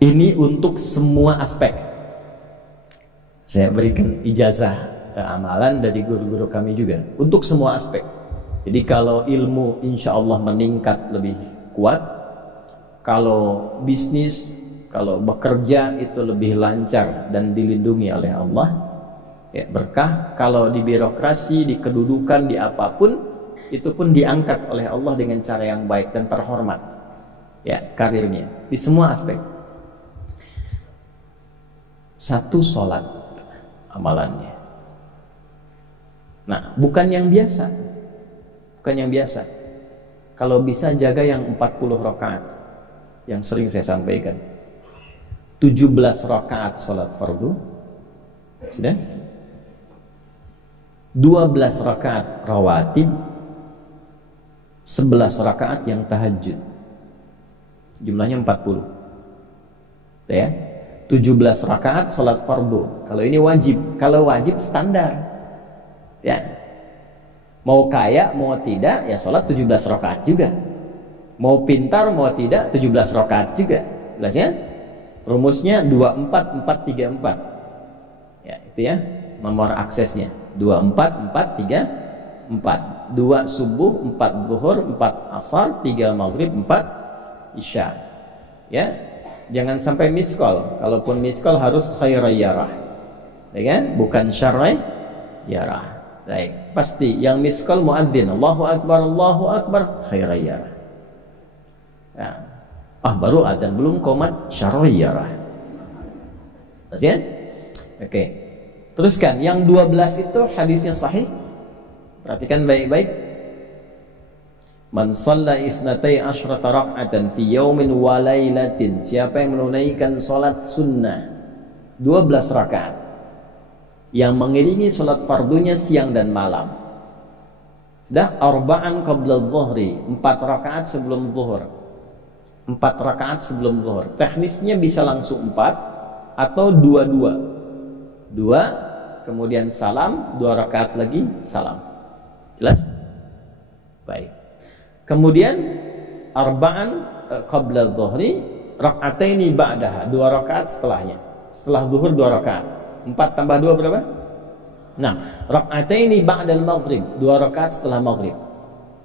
Ini untuk semua aspek. Saya berikan ijazah amalan dari guru-guru kami juga untuk semua aspek. Jadi kalau ilmu insya Allah meningkat lebih kuat, kalau bisnis, kalau bekerja itu lebih lancar dan dilindungi oleh Allah, ya berkah. Kalau di birokrasi, di kedudukan, di apapun, itu pun diangkat oleh Allah dengan cara yang baik dan terhormat, ya karirnya di semua aspek. Satu sholat amalannya. Nah, bukan yang biasa. Bukan yang biasa. Kalau bisa jaga yang 40 rakaat yang sering saya sampaikan. 17 rakaat sholat fardu. Sudah? 12 rakaat rawatib. 11 rakaat yang tahajud. Jumlahnya 40. Ya? 17 rakaat sholat fardu. Kalau ini wajib. Kalau wajib standar, ya mau kaya mau tidak ya sholat 17 rakaat juga. Mau pintar mau tidak 17 rakaat juga. Jelas ya? Rumusnya 24434. Ya itu ya nomor aksesnya 24434. 2 subuh, 4 zuhur, 4 asar, 3 maghrib, 4 isya. Ya. Jangan sampai miss call. Kalaupun miss call harus khairayyarah, ya kan? Bukan syarrayyarah. Baik, pasti yang miss call muadzin Allahu akbar khairayyarah. Ya. Baru adzan belum qomat syarrayyarah. Ya? Oke. Teruskan yang 12 itu hadisnya sahih. Perhatikan baik-baik. Man shalla isnatai asyrata rak'atan fi yaumin wa lailatin. Siapa yang menunaikan salat sunnah 12 rakaat yang mengiringi salat fardunya siang dan malam. Sudah arba'an qabla dhuhri, 4 rakaat sebelum zuhur. 4 rakaat sebelum zuhur. Teknisnya bisa langsung 4 atau 2 kemudian salam, 2 rakaat lagi salam. Jelas? Baik. Kemudian arba'an qabla dhuhri, rak'ataini ba'daha, 2 rakaat setelahnya. Setelah zuhur 2 rakaat. 4 tambah 2 berapa? 6. Rak'ataini ba'dal maghrib, 2 rakaat setelah maghrib.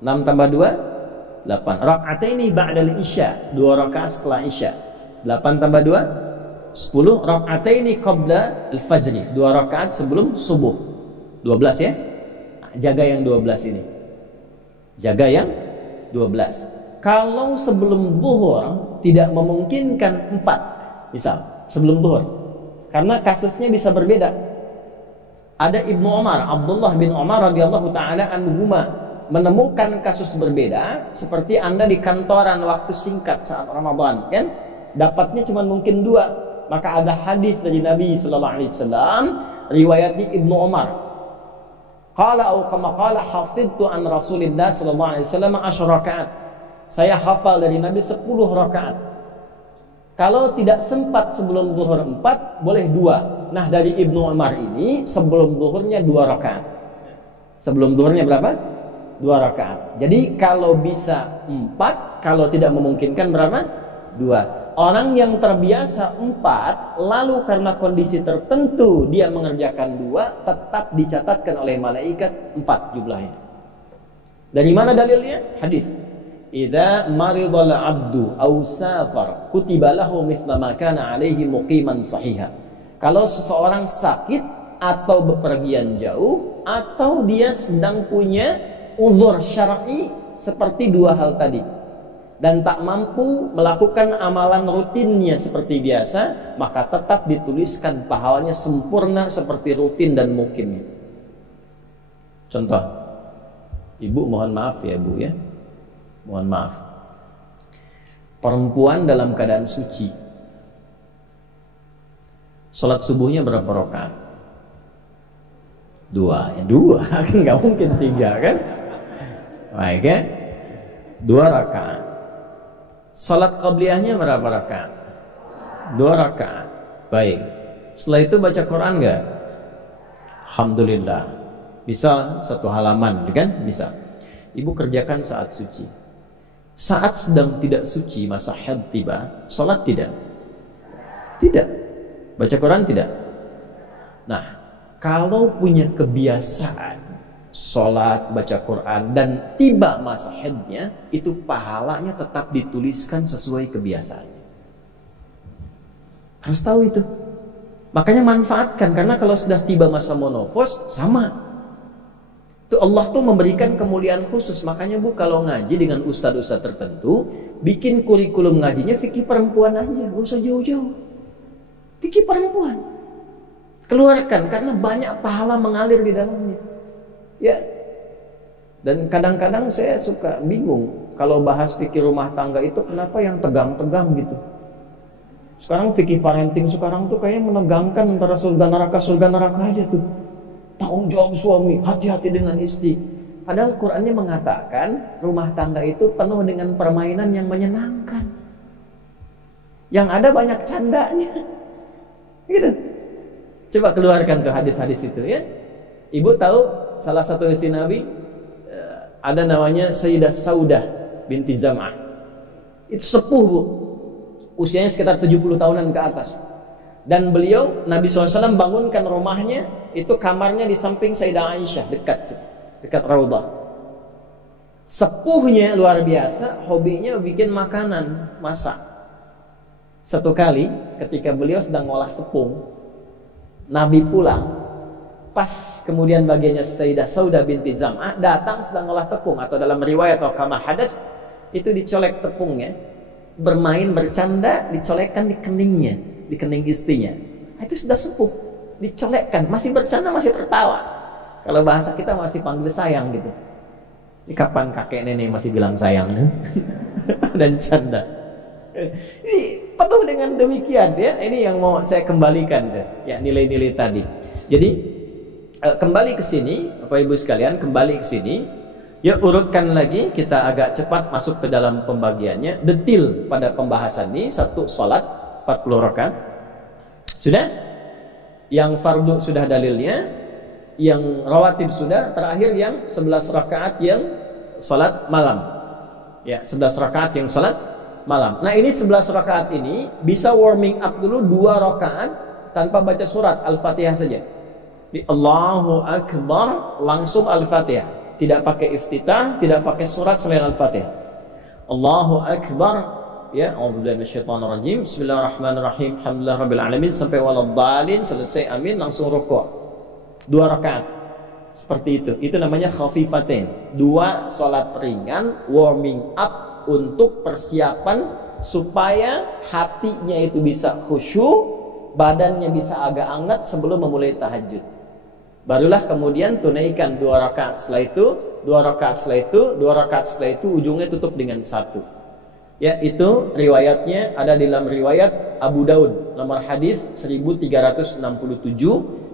6 tambah 2 8. Rak'ataini ba'dal isya, 2 rakaat setelah isya. 8 tambah 2 10. Rak'ataini qabla al-fajri, 2 rakaat sebelum subuh. 12 ya. Jaga yang 12 ini. Jaga yang 12. Kalau sebelum zuhur tidak memungkinkan 4, misal sebelum zuhur, karena kasusnya bisa berbeda. Ada Ibnu Umar, Abdullah bin Umar radhiyallahu taala anhuma menemukan kasus berbeda, seperti Anda di kantoran waktu singkat saat Ramadan, kan? Dapatnya cuma mungkin 2. Maka ada hadis dari Nabi sallallahu alaihi wasallam riwayat Ibnu Umar. Qala au kama qala hafidtu an Rasulillah sallallahu alaihi wasallam 10 rakaat. Saya hafal dari Nabi 10 rakaat. Kalau tidak sempat sebelum zuhur 4, boleh 2. Nah, dari Ibnu Umar ini sebelum zuhurnya 2 rakaat. Sebelum zuhurnya berapa? 2 rakaat. Jadi kalau bisa 4, kalau tidak memungkinkan berapa? 2. Orang yang terbiasa 4, lalu karena kondisi tertentu dia mengerjakan 2, tetap dicatatkan oleh malaikat 4 jumlahnya. Dari mana dalilnya? Hadis. Idza maridal 'abdu aw safar kutiba lahu misla ma kana 'alaihi muqiman sahiha. Kalau seseorang sakit atau bepergian jauh atau dia sedang punya uzur syar'i seperti 2 hal tadi, dan tak mampu melakukan amalan rutinnya seperti biasa, maka tetap dituliskan pahalanya sempurna seperti rutin dan mukimnya. Contoh, ibu mohon maaf ya bu ya, mohon maaf, perempuan dalam keadaan suci, sholat subuhnya berapa rakaat? 2 ya, 2 kan nggak mungkin 3 kan? Baik ya, 2 rakaat. Salat qabliyahnya berapa rakaat? 2 rakaat. Baik. Setelah itu baca Quran enggak? Alhamdulillah. Bisa 1 halaman, kan? Bisa. Ibu kerjakan saat suci. Saat sedang tidak suci, masa haid tiba, salat tidak? Tidak. Baca Quran tidak. Nah, kalau punya kebiasaan sholat, baca Quran, dan tiba masa haidnya, itu pahalanya tetap dituliskan sesuai kebiasaannya. Harus tahu itu. Makanya manfaatkan, karena kalau sudah tiba masa monofos, sama. Itu Allah tuh memberikan kemuliaan khusus. Makanya Bu, kalau ngaji dengan ustadz-ustadz tertentu, bikin kurikulum ngajinya fikih perempuan aja, gak usah jauh-jauh. Fikih perempuan. Keluarkan, karena banyak pahala mengalir di dalamnya. Ya. Dan kadang-kadang saya suka bingung kalau bahas fikih rumah tangga itu kenapa yang tegang-tegang gitu. Sekarang fikih parenting sekarang tuh kayaknya menegangkan antara surga neraka aja tuh. Tanggung jawab suami, hati-hati dengan istri. Padahal Qur'annya mengatakan rumah tangga itu penuh dengan permainan yang menyenangkan. Yang ada banyak candanya. Gitu. Coba keluarkan tuh hadis-hadis itu ya. Ibu tahu salah satu istri Nabi ada namanya Sayyidah Saudah binti Zam'ah. Itu sepuh Bu. Usianya sekitar 70 tahunan ke atas. Dan beliau, Nabi SAW bangunkan rumahnya, itu kamarnya di samping Sayyidah Aisyah, dekat Raudhah. Sepuhnya luar biasa, hobinya bikin makanan, masak. Satu kali ketika beliau sedang ngolah tepung, Nabi pulang, pas kemudian bagiannya Sayyidah Saudah binti Zam'ah datang sedang ngolah tepung, atau dalam riwayat atau kama hadas, itu dicolek tepungnya. Bermain, bercanda, dicolekkan di keningnya, di kening istrinya. Itu sudah sepuh, dicolekkan, masih bercanda, masih tertawa. Kalau bahasa kita masih panggil sayang gitu. Ini kapan kakek nenek masih bilang sayang dan canda. Ini penuh dengan demikian ya. Ini yang mau saya kembalikan ya, nilai-nilai tadi. Jadi kembali ke sini, Bapak Ibu sekalian, kembali ke sini. Ya, urutkan lagi, kita agak cepat masuk ke dalam pembagiannya. Detil pada pembahasan ini, satu salat 40 rakaat. Sudah? Yang fardu sudah dalilnya, yang rawatib sudah, terakhir yang 11 rakaat yang salat malam. Ya, 11 rakaat yang salat malam. Nah, ini 11 rakaat ini bisa warming up dulu 2 rakaat tanpa baca surat Al-Fatihah saja. Di Allahu Akbar langsung Al-Fatihah. Tidak pakai iftitah, tidak pakai surat selain Al-Fatihah. Allahu Akbar, ya, a'udzubillahi minasyaitonir rajim. Bismillahirrahmanirrahim. Alhamdulillahirabbil alamin sampai waladhdallin, selesai amin langsung rukuk. 2 rakaat. Seperti itu. Itu namanya khafifatain. 2 salat ringan, warming up untuk persiapan supaya hatinya itu bisa khusyuk, badannya bisa agak hangat sebelum memulai tahajud. Barulah kemudian tunaikan 2 rakaat setelah itu, 2 rakaat setelah itu, 2 rakaat setelah itu, ujungnya tutup dengan 1. Ya, itu riwayatnya ada di dalam riwayat Abu Daud, nomor hadis 1367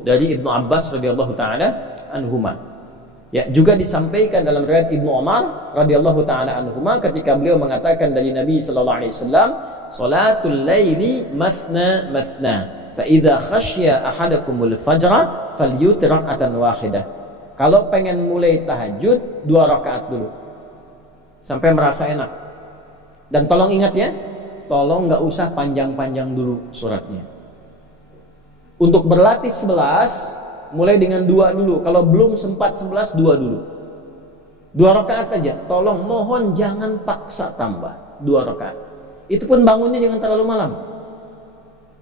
dari Ibnu Abbas radhiyallahu taala anhuma. Ya, juga disampaikan dalam riwayat Ibnu Umar radhiyallahu taala anhuma ketika beliau mengatakan dari Nabi sallallahu alaihi wasallam, "Salatul laili masna masna." Fa idza khasya ahadakumul fajra falyutir rak'atan wahidah. Kalau pengen mulai tahajud 2 rakaat dulu sampai merasa enak. Dan tolong ingat ya, tolong nggak usah panjang-panjang dulu suratnya. Untuk berlatih 11, mulai dengan 2 dulu. Kalau belum sempat 11, 2 dulu. 2 rakaat aja. Tolong mohon jangan paksa tambah 2 rakaat. Itu pun bangunnya jangan terlalu malam.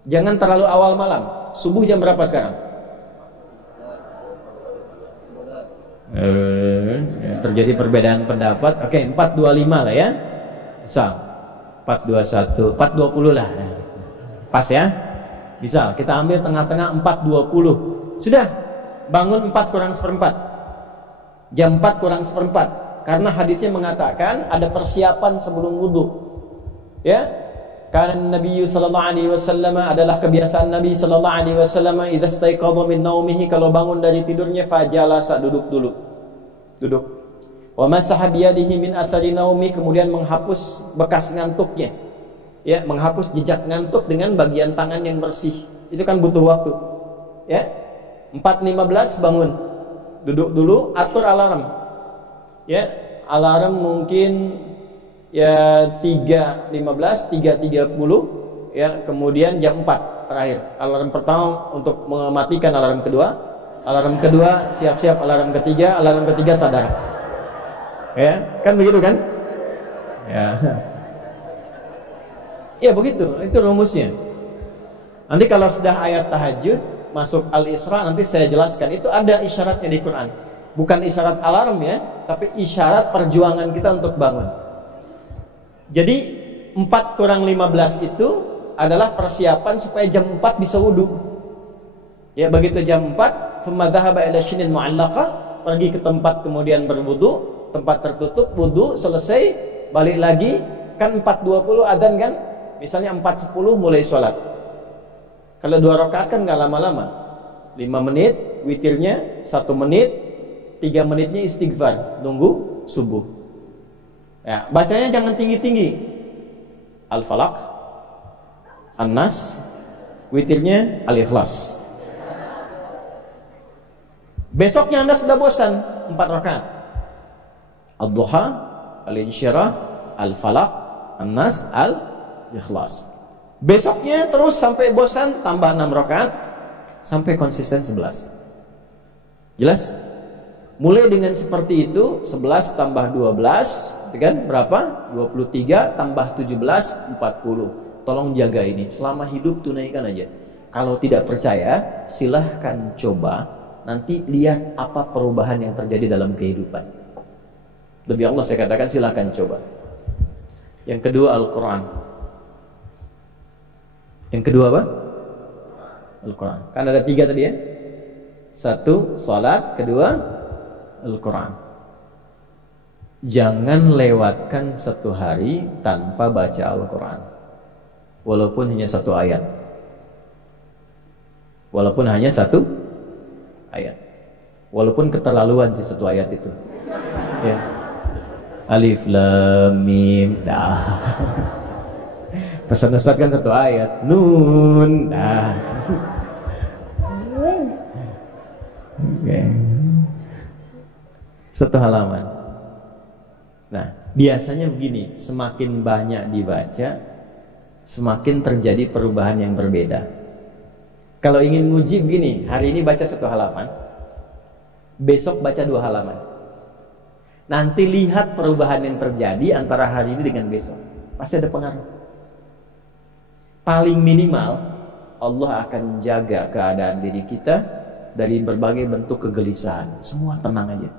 Jangan terlalu awal malam. Subuh jam berapa sekarang? Terjadi perbedaan pendapat. Oke, 4.25 lah ya. Misal 4.21, 4.20 lah. Pas ya. Misal kita ambil tengah-tengah 4.20. Sudah, bangun 4 kurang seperempat. Jam 4 kurang seperempat. Karena hadisnya mengatakan ada persiapan sebelum wudhu. Ya. Karena Nabi sallallahu alaihi wasallam adalah kebiasaan Nabi sallallahu alaihi wasallam idza staiqadha min naumihi, kalau bangun dari tidurnya fajalasa, duduk dulu. Duduk. Wa masaha bi yadihi min athari naumi, kemudian menghapus bekas ngantuknya. Ya, menghapus jejak ngantuk dengan bagian tangan yang bersih. Itu kan butuh waktu. Ya. 4.15 bangun. Duduk dulu, atur alarm. Ya, alarm mungkin ya 3.15, 3.30, ya, kemudian jam 4 terakhir. Alarm pertama untuk mematikan alarm kedua siap-siap alarm ketiga sadar. Ya, kan begitu kan? Ya. Ya begitu, itu rumusnya. Nanti kalau sudah ayat tahajud masuk Al-Isra, nanti saya jelaskan, itu ada isyaratnya di Quran. Bukan isyarat alarm ya, tapi isyarat perjuangan kita untuk bangun. Jadi 4 kurang 15 itu adalah persiapan supaya jam 4 bisa wudu. Ya, begitu jam 4, thumma dhahaba ila shinil mu'allaqah, pergi ke tempat kemudian berwudu, tempat tertutup, wudu selesai, balik lagi, kan 4.20 adzan kan? Misalnya 4.10 mulai sholat. Kalau 2 rakaat kan nggak lama-lama, 5 menit witirnya, 1 menit, 3 menitnya istighfar, nunggu subuh. Ya, bacanya jangan tinggi-tinggi. Al-Falaq, An-Nas, witirnya Al-Ikhlas. Besoknya Anda sudah bosan 4 rakaat. Ad-Duha, Al-Insyirah, Al-Falaq, An-Nas, Al-Ikhlas. Besoknya terus sampai bosan, tambah 6 rakaat sampai konsisten 11. Jelas? Mulai dengan seperti itu, 11 tambah 12 kan berapa? 23 tambah 17, 40. Tolong jaga ini, selama hidup tunaikan aja. Kalau tidak percaya, silahkan coba, nanti lihat apa perubahan yang terjadi dalam kehidupan. Demi Allah saya katakan, silahkan coba. Yang kedua Al-Quran. Yang kedua apa? Al-Quran. Kan ada 3 tadi ya. 1 salat, kedua Al-Quran. Jangan lewatkan 1 hari tanpa baca Al-Quran, walaupun hanya 1 ayat. Walaupun hanya 1 ayat. Walaupun keterlaluan sih 1 ayat itu ya. Alif Lam Mim dah. Pesan Ustaz kan 1 ayat. Nun dah. Okay. 1 halaman. Nah, biasanya begini, semakin banyak dibaca, semakin terjadi perubahan yang berbeda. Kalau ingin nguji begini, hari ini baca 1 halaman, besok baca 2 halaman. Nanti lihat perubahan yang terjadi antara hari ini dengan besok. Pasti ada pengaruh. Paling minimal, Allah akan jaga keadaan diri kita dari berbagai bentuk kegelisahan. Semua tenang aja.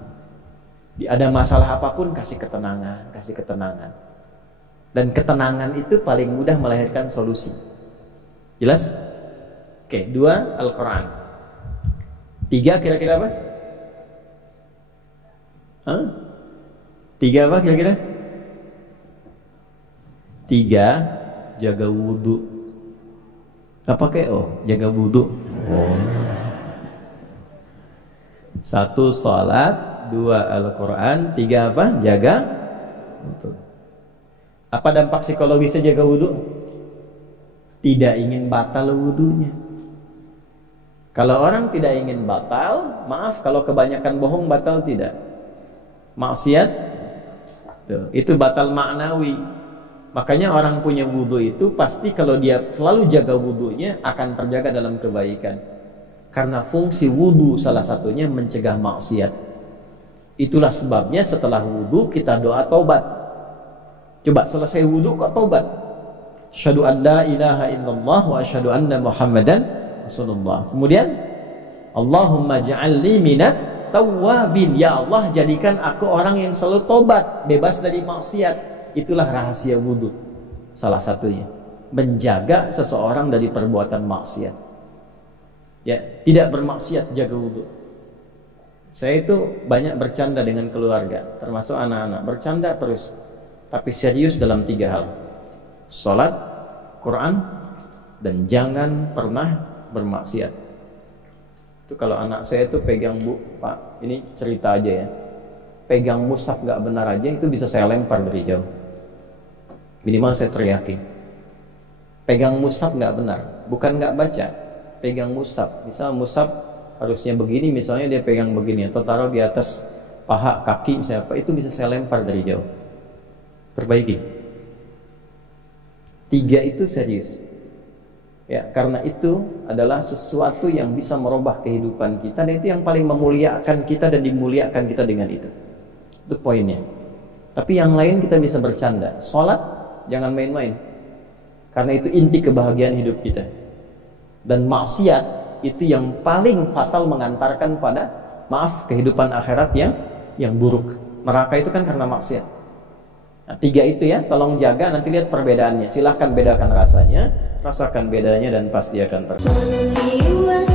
Ada masalah apapun, kasih ketenangan, kasih ketenangan. Dan ketenangan itu paling mudah melahirkan solusi. Jelas? Oke, 2 Al-Quran. 3 kira-kira apa? 3 apa kira-kira? 3 jaga wudhu. Apa kayak? Oh, jaga wudhu. Oh. 1 sholat, 2 Al-Quran, 3 apa? Jaga wudhu. Apa dampak psikologisnya jaga wudhu? Tidak ingin batal wudhunya. Kalau orang tidak ingin batal, maaf kalau kebanyakan bohong batal tidak. Maksiat itu batal maknawi. Makanya orang punya wudhu itu pasti kalau dia selalu jaga wudhunya akan terjaga dalam kebaikan. Karena fungsi wudhu salah satunya mencegah maksiat. Itulah sebabnya setelah wudhu kita doa taubat. Coba selesai wudhu kok taubat. Asyhadu an la ilaha illallah wa asyhadu anna Muhammadan Rasulullah. Kemudian Allahumma ja'alni minat tawwabin. Ya Allah, jadikan aku orang yang selalu tobat, bebas dari maksiat. Itulah rahasia wudhu. Salah satunya menjaga seseorang dari perbuatan maksiat. Ya, tidak bermaksiat, jaga wudhu. Saya itu banyak bercanda dengan keluarga, termasuk anak-anak. Bercanda terus, tapi serius dalam 3 hal. Salat, Quran, dan jangan pernah bermaksiat. Itu kalau anak saya itu pegang, Bu, Pak, ini cerita aja ya, pegang mushaf gak benar aja, itu bisa saya lempar dari jauh. Minimal saya teriakin. Pegang mushaf gak benar, bukan gak baca, pegang mushaf. Misal mushaf harusnya begini, misalnya dia pegang begini, atau taruh di atas paha, kaki, misalnya apa, itu bisa saya lempar dari jauh. Perbaiki. 3 itu serius. Ya, karena itu adalah sesuatu yang bisa merubah kehidupan kita, dan itu yang paling memuliakan kita dan dimuliakan kita dengan itu. Itu poinnya. Tapi yang lain kita bisa bercanda. Sholat jangan main-main, karena itu inti kebahagiaan hidup kita. Dan maksiat itu yang paling fatal, mengantarkan pada kehidupan akhirat yang buruk. Neraka itu kan karena maksiat. Nah, 3 itu ya, tolong jaga. Nanti lihat perbedaannya. Silahkan bedakan rasanya, rasakan bedanya, dan pasti akan terkenal.